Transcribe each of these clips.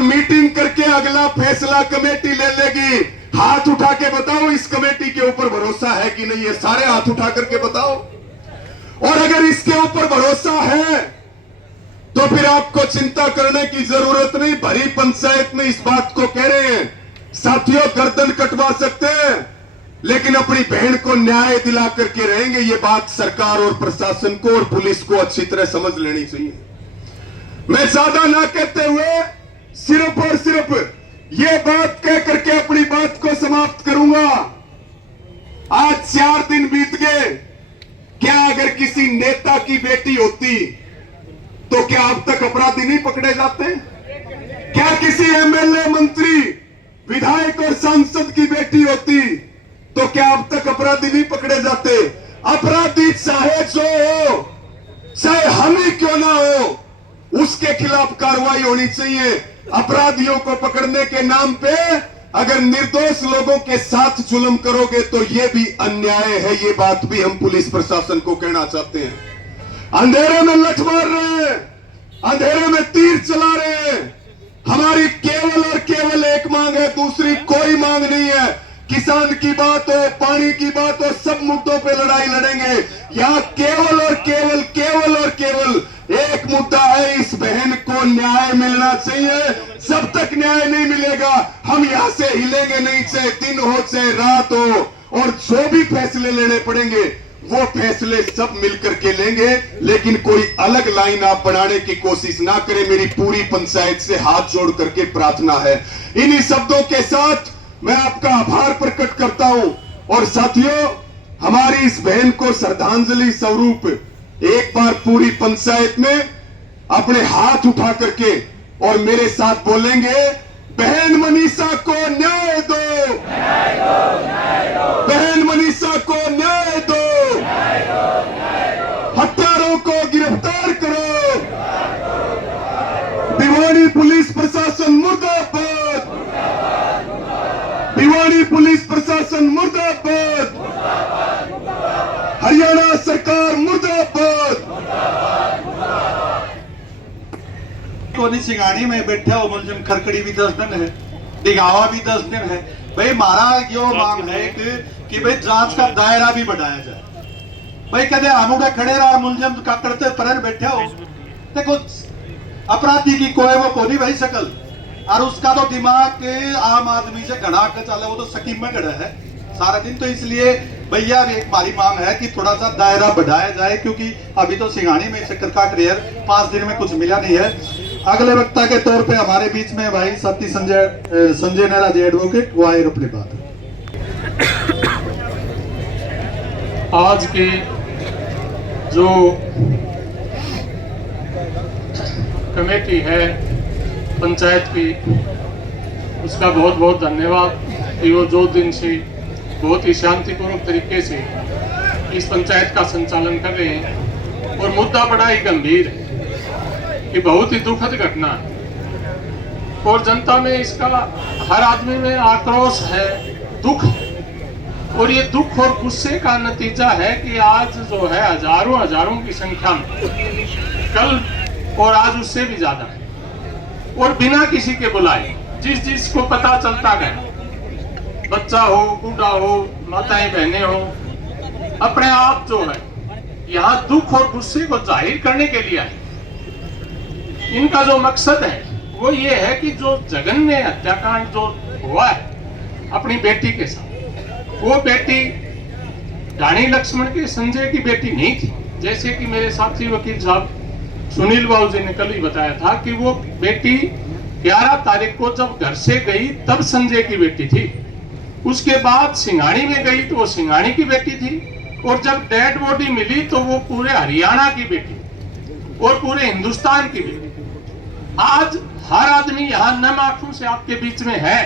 Meeting करके अगला फैसला कमेटी ले लेगी। हाथ उठा के बताओ इस कमेटी के ऊपर भरोसा है कि नहीं है, सारे हाथ उठा करके बताओ। और अगर इसके ऊपर भरोसा है तो फिर आपको चिंता करने की जरूरत नहीं। भरी पंचायत में इस बात को कह रहे हैं साथियों, गर्दन कटवा सकते हैं लेकिन अपनी बहन को न्याय दिला करके रहेंगे। ये बात सरकार और प्रशासन को और पुलिस को अच्छी तरह समझ लेनी चाहिए। मैं ज्यादा ना कहते हुए सिर्फ और सिर्फ ये बात कह करके अपनी बात को समाप्त करूंगा। आज 4 दिन बीत गए, क्या अगर किसी नेता की बेटी होती तो क्या अब तक अपराधी नहीं पकड़े जाते? क्या किसी एमएलए, मंत्री, विधायक और सांसद की बेटी होती तो क्या अब तक अपराधी नहीं पकड़े जाते? अपराधी चाहे जो हो, चाहे हम ही क्यों ना हो, उसके खिलाफ कार्रवाई होनी चाहिए। अपराधियों को पकड़ने के नाम पे अगर निर्दोष लोगों के साथ जुल्म करोगे तो यह भी अन्याय है। ये बात भी हम पुलिस प्रशासन को कहना चाहते हैं। अंधेरे में लठ मार रहे हैं, अंधेरे में तीर चला रहे हैं। हमारी केवल और केवल एक मांग है, दूसरी कोई मांग नहीं है। किसान की बात हो, पानी की बात हो, सब मुद्दों पे लड़ाई लड़ेंगे। यहां केवल और केवल केवल और केवल एक मुद्दा है, इस बहन को न्याय मिलना चाहिए। जब तक न्याय नहीं मिलेगा हम यहां से हिलेंगे नहीं, चाहे दिन हो चाहे रात हो। और जो भी फैसले लेने पड़ेंगे वो फैसले सब मिलकर के लेंगे, लेकिन कोई अलग लाइन आप बनाने की कोशिश ना करें। मेरी पूरी पंचायत से हाथ जोड़ करके प्रार्थना है। इन्हीं शब्दों के साथ मैं आपका आभार प्रकट करता हूं। और साथियों, हमारी इस बहन को श्रद्धांजलि स्वरूप एक बार पूरी पंचायत में अपने हाथ उठा करके और मेरे साथ बोलेंगे, बहन मनीषा को न्याय दो, न्याय दो, न्याय दो। बहन मनीषा को न्याय दो, न्याय दो, न्याय दो। हत्यारों को गिरफ्तार करो। भिवानी पुलिस प्रशासन मुर्दाबाद, भिवानी पुलिस प्रशासन मुर्दाबाद, हरियाणा सरकार मुर्दाबाद। कोनी सिंगानी में बैठे हो मुलजिम, खरकड़ी भी 10 दिन है, दिगावा भी 10 दिन है। भाई हमारा यो मांग है कि भाई जांच का दायरा भी बढ़ाया जाए। भाई कहते हम खड़े रहा मुलजिम का करते पर बैठे हो, देखो अपराधी की कोई वो कोनी भाई शकल, और उसका तो दिमाग आम आदमी से घड़ा के चले, वो तो सकीम में गड़ा है सारा दिन। तो इसलिए भैया एक हमारी मांग है कि थोड़ा सा दायरा बढ़ाया जाए, क्योंकि अभी तो सिंगानी में चक्कर काट रही है, 5 दिन में कुछ मिला नहीं है। अगले वक्ता के तौर पे हमारे बीच में भाई साथी संजय नेहरा जी एडवोकेट, वो आए अपनी बात। आज की जो कमेटी है पंचायत की, उसका बहुत बहुत धन्यवाद कि वो 2 दिन से बहुत ही शांतिपूर्वक तरीके से इस पंचायत का संचालन कर रहे हैं। और मुद्दा बड़ा ही गंभीर है कि बहुत ही दुखद घटना है और जनता में इसका, हर आदमी में आक्रोश है, दुख है। और ये दुख और गुस्से का नतीजा है कि आज जो है हजारों की संख्या में, कल और आज उससे भी ज्यादा है, और बिना किसी के बुलाए जिसको पता चलता गया, बच्चा हो, बूढ़ा हो, माताएं बहनें हो, अपने आप जो है यहाँ दुख और गुस्से को जाहिर करने के लिए आए। इनका जो मकसद है वो ये है कि जो जघन्य हत्याकांड जो हुआ है अपनी बेटी के साथ, वो बेटी रानी लक्ष्मण के संजय की बेटी नहीं थी। जैसे कि मेरे साथी वकील साहब सुनील बाबू जी ने कल ही बताया था कि वो बेटी 11 तारीख को जब घर से गई तब संजय की बेटी थी। उसके बाद सिंगानी में गई तो वो सिंगानी की बेटी थी, और जब डेड बॉडी मिली तो वो पूरे हरियाणा की बेटी और पूरे हिंदुस्तान की बेटी। आज हर आदमी यहाँ नम आंखों से आपके बीच में है।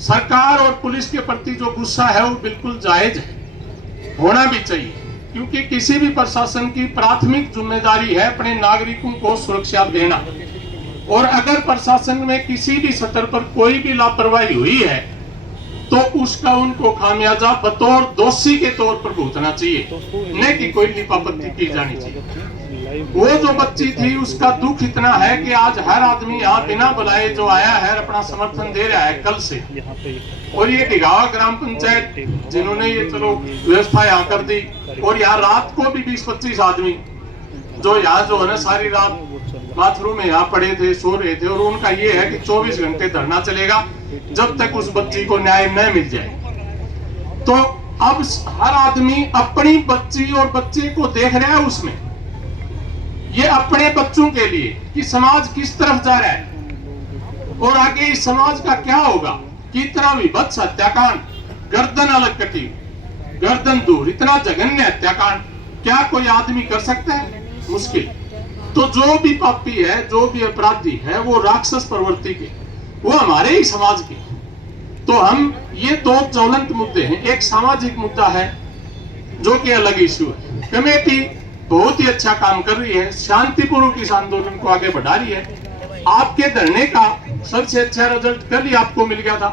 सरकार और पुलिस के प्रति जो गुस्सा है वो बिल्कुल जायज है, होना भी चाहिए, क्योंकि किसी भी प्रशासन की प्राथमिक जिम्मेदारी है अपने नागरिकों को सुरक्षा देना। और अगर प्रशासन में किसी भी स्तर पर कोई भी लापरवाही हुई है तो उसका उनको खामियाजा बतौर दोषी के तौर पर भुगतना चाहिए, न कि कोई लिपापत्ति की जानी चाहिए। वो जो बच्ची थी उसका दुख इतना है कि आज हर आदमी यहाँ बिना बुलाए जो आया है अपना समर्थन दे रहा है कल से। और ये ढिगावा ग्राम पंचायत जिन्होंने ये चलो व्यवस्था यहाँ कर दी, और यहाँ रात को भी 20-25 आदमी जो यहाँ जो है ना सारी रात बाथरूम में यहाँ पड़े थे, सो रहे थे, और उनका ये है कि 24 घंटे धरना चलेगा जब तक उस बच्ची को न्याय न मिल जाए। तो अब हर आदमी अपनी बच्ची और बच्चे को देख रहा है उसमें, ये अपने बच्चों के लिए कि समाज किस तरफ जा रहा है और आगे इस समाज का क्या होगा। कितना विभत्स हत्याकांड, गर्दन अलग कटी, गर्दन दूर, इतना जघन्य हत्याकांड क्या कोई आदमी कर सकता है? मुश्किल। तो जो भी पापी है, जो भी अपराधी है, वो राक्षस प्रवृत्ति के, वो हमारे ही समाज के। तो हम ये दो ज्वलंत मुद्दे हैं। एक सामाजिक मुद्दा है जो कि अलग इश्यू है। कमेटी बहुत ही अच्छा काम कर रही है, शांतिपूर्वक इस आंदोलन को आगे बढ़ा रही है। आपके धरने का सबसे अच्छा रिजल्ट कल ही आपको मिल गया था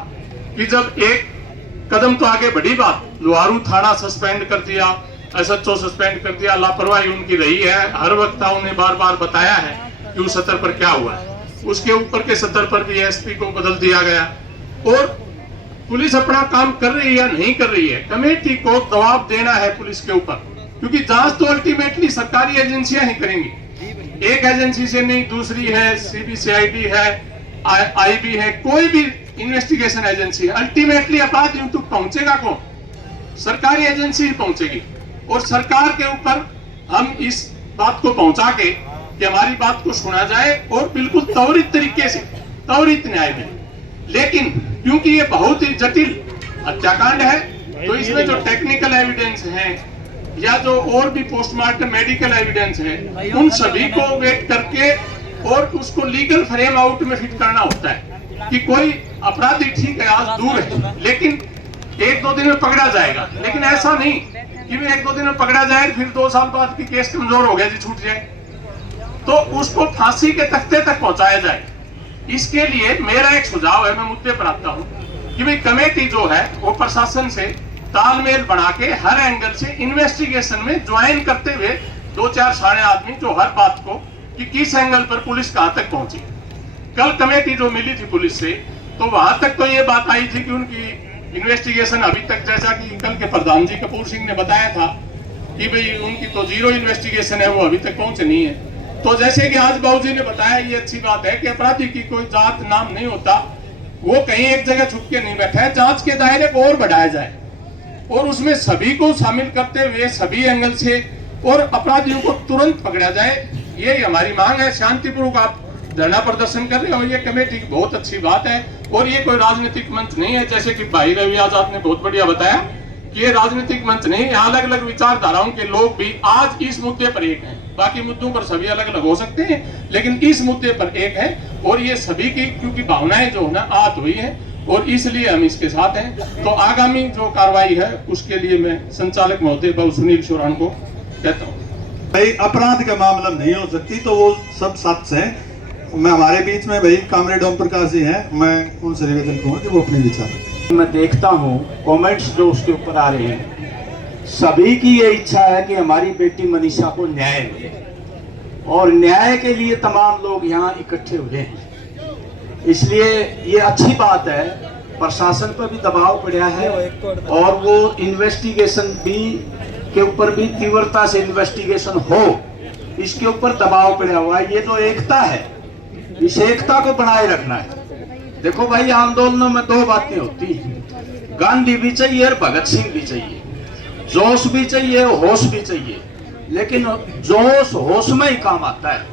कि जब एक कदम तो आगे बढ़ी बात, लोहारू थाना सस्पेंड कर दिया, SHO सस्पेंड कर दिया, लापरवाही उनकी रही है। हर वक्ताओं ने बार बार बताया है कि उस स्तर पर क्या हुआ है। उसके ऊपर के स्तर पर भी SP को बदल दिया गया। और पुलिस अपना काम कर रही है या नहीं कर रही है, कमेटी को दबाव देना है पुलिस के ऊपर, क्योंकि जांच तो अल्टीमेटली सरकारी एजेंसियां ही करेंगी। एक एजेंसी से नहीं, दूसरी है, CBCID है, IB है, कोई भी इन्वेस्टिगेशन एजेंसी है, अल्टीमेटली अपराधियों तक पहुंचेगा कौन? सरकारी एजेंसी ही पहुंचेगी। और सरकार के ऊपर हम इस बात को पहुंचा के कि हमारी बात को सुना जाए और बिल्कुल त्वरित तरीके से त्वरित न्याय मिले। लेकिन क्योंकि ये बहुत ही जटिल हत्याकांड है, तो इसमें जो टेक्निकल एविडेंस है या जो और भी पोस्टमार्टम मेडिकल एविडेंस है, उन सभी को वेट करके और उसको लीगल फ्रेम आउट में फिट करना होता है कि कोई अपराधी ठीक है आज दूर है लेकिन 1-2 दिन में पकड़ा जाएगा। लेकिन ऐसा नहीं कि 1-2 दिन में पकड़ा जाए फिर 2 साल बाद की केस कमजोर हो गया जी, छूट जाए, तो उसको फांसी के तख्ते तक पहुंचाया जाए। इसके लिए मेरा एक सुझाव है, मैं मुद्दे पर आता हूं कि भाई कमेटी जो है वो प्रशासन से तालमेल बना के हर एंगल से इन्वेस्टिगेशन में ज्वाइन करते हुए 2-4 साढ़े आदमी जो हर बात को कि किस एंगल पर पुलिस कहां तक पहुंची। कल कमेटी जो मिली थी पुलिस से, तो वहां तक तो ये बात आई थी कि उनकी इन्वेस्टिगेशन अभी तक, जैसा कि कल के प्रधान जी कपूर सिंह ने बताया था कि भाई उनकी तो 0 इन्वेस्टिगेशन है, वो अभी तक पहुंचे नहीं है। तो जैसे कि आज बाबूजी ने बताया, ये अच्छी बात है कि अपराधी की कोई जात नाम नहीं होता, वो कहीं एक जगह छुप के नहीं बैठा है। जांच के दायरे को और बढ़ाया जाए और उसमें सभी को शामिल करते हुए सभी एंगल से और अपराधियों को तुरंत पकड़ा जाए, ये हमारी मांग है। शांतिपूर्वक आप धरना प्रदर्शन कर रहे हो, ये कमेटी की बहुत अच्छी बात है। और ये कोई राजनीतिक मंच नहीं है, जैसे कि भाई रवि आजाद ने बहुत बढ़िया बताया कि ये राजनीतिक मंच नहीं, यहाँ अलग अलग विचारधाराओं के लोग भी आज इस मुद्दे पर एक हैं। बाकी मुद्दों पर सभी अलग अलग हो सकते हैं, लेकिन इस मुद्दे पर एक है। और ये सभी की क्योंकि भावनाएं जो है ना आहत हुई है, और इसलिए हम इसके साथ हैं। तो आगामी जो कार्रवाई है उसके लिए मैं संचालक महोदय बाबू सुनील चौहान को कहता हूँ। भाई अपराध का मामला नहीं हो सकती तो वो सब सत्य है। मैं हमारे बीच में भाई कामरेड ओम प्रकाश जी हैं, मैं उनसे निवेदन करूँगा कि वो अपने विचार रखें। मैं देखता हूँ कमेंट्स जो उसके ऊपर आ रहे हैं, सभी की ये इच्छा है कि हमारी बेटी मनीषा को न्याय मिले और न्याय के लिए तमाम लोग यहाँ इकट्ठे हुए हैं। इसलिए ये अच्छी बात है, प्रशासन पर भी दबाव पड़ा है और वो इन्वेस्टिगेशन भी के ऊपर भी तीव्रता से इन्वेस्टिगेशन हो, इसके ऊपर दबाव पड़ा हुआ है। ये जो एकता है, इस एकता को बनाए रखना है। देखो भाई, आंदोलनों में 2 बातें होती हैं, गांधी भी चाहिए और भगत सिंह भी चाहिए, जोश भी चाहिए, होश भी चाहिए। लेकिन जोश होश में ही काम आता है,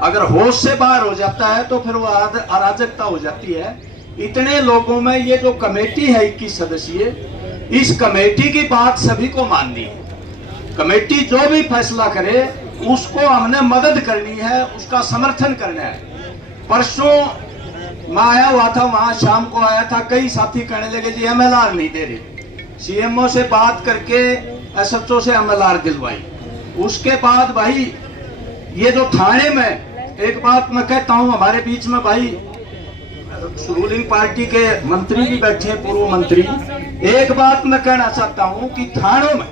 अगर होश से बाहर हो जाता है तो फिर वो अराजकता हो जाती है। इतने लोगों में ये जो कमेटी है 21 सदस्यीय, इस कमेटी की बात सभी को माननी है। कमेटी जो भी फैसला करे उसको हमने मदद करनी है, उसका समर्थन करना है। परसों मैं आया हुआ था, वहां शाम को आया था, कई साथी कहने लगे जी MLR नहीं दे रहे। CMO से बात करके SHO से MLR दिलवाई। उसके बाद भाई ये जो थाने में, एक बात मैं कहता हूं, हमारे बीच में भाई रूलिंग पार्टी के मंत्री भी बैठे हैं, पूर्व मंत्री। एक बात मैं कहना चाहता हूं कि थानों में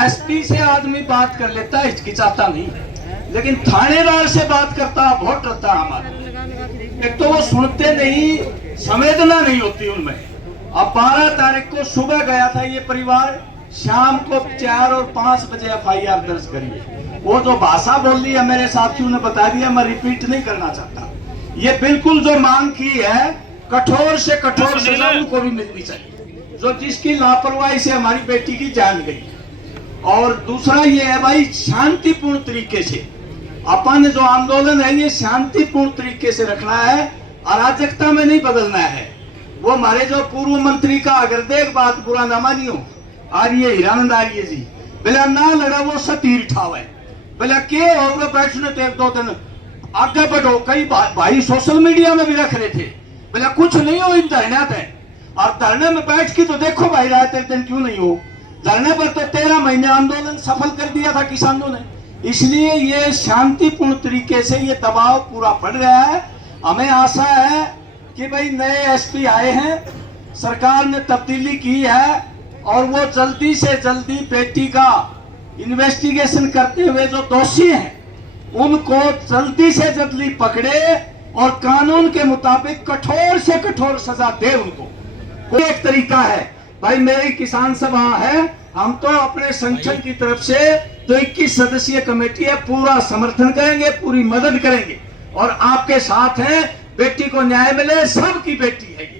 SP से आदमी बात कर लेता है, हिचकिचाता नहीं। लेकिन थानेदार से बात करता बहुत डरता हमारा। एक तो वो सुनते नहीं, संवेदना नहीं होती उनमें। अब 12 तारीख को सुबह गया था ये परिवार, शाम को 4 और 5 बजे FIR दर्ज करी है। वो जो भाषा बोल दी है मेरे साथियों ने बता दिया, मैं रिपीट नहीं करना चाहता। ये बिल्कुल जो मांग की है, कठोर से कठोर सजा उनको भी मिलनी चाहिए, जो जिसकी लापरवाही से हमारी बेटी की जान गई है। और दूसरा ये है भाई, शांतिपूर्ण तरीके से अपन जो आंदोलन है ये शांतिपूर्ण तरीके से रखना है, अराजकता में नहीं बदलना है। वो हमारे जो पूर्व मंत्री का अगर देख बात बुरा ना मानियो, और ये हिरानंद आर्य जी बोला ना लड़ा वो सतीर ठावे, बोला के होगा बैठने तो 1-2 दिन आगे बढ़ो। कई भाई सोशल मीडिया में भी रख रहे थे, बोला कुछ नहीं हो इन धरना थे, और धरने में बैठ के तो देखो भाई रात दिन क्यों नहीं हो। धरने पर तो 13 महीने आंदोलन सफल कर दिया था किसानों ने। इसलिए ये शांतिपूर्ण तरीके से ये दबाव पूरा पड़ रहा है। हमें आशा है कि भाई नए SP आए हैं, सरकार ने तब्दीली की है, और वो जल्दी से जल्दी बेटी का इन्वेस्टिगेशन करते हुए जो दोषी हैं उनको जल्दी से जल्दी पकड़े और कानून के मुताबिक कठोर से कठोर सजा दे उनको। कोई एक तरीका है भाई, मेरी किसान सभा है, हम तो अपने संगठन की तरफ से तो 21 सदस्यीय कमेटी है, पूरा समर्थन करेंगे, पूरी मदद करेंगे और आपके साथ हैं। बेटी को न्याय मिले, सबकी बेटी है ये।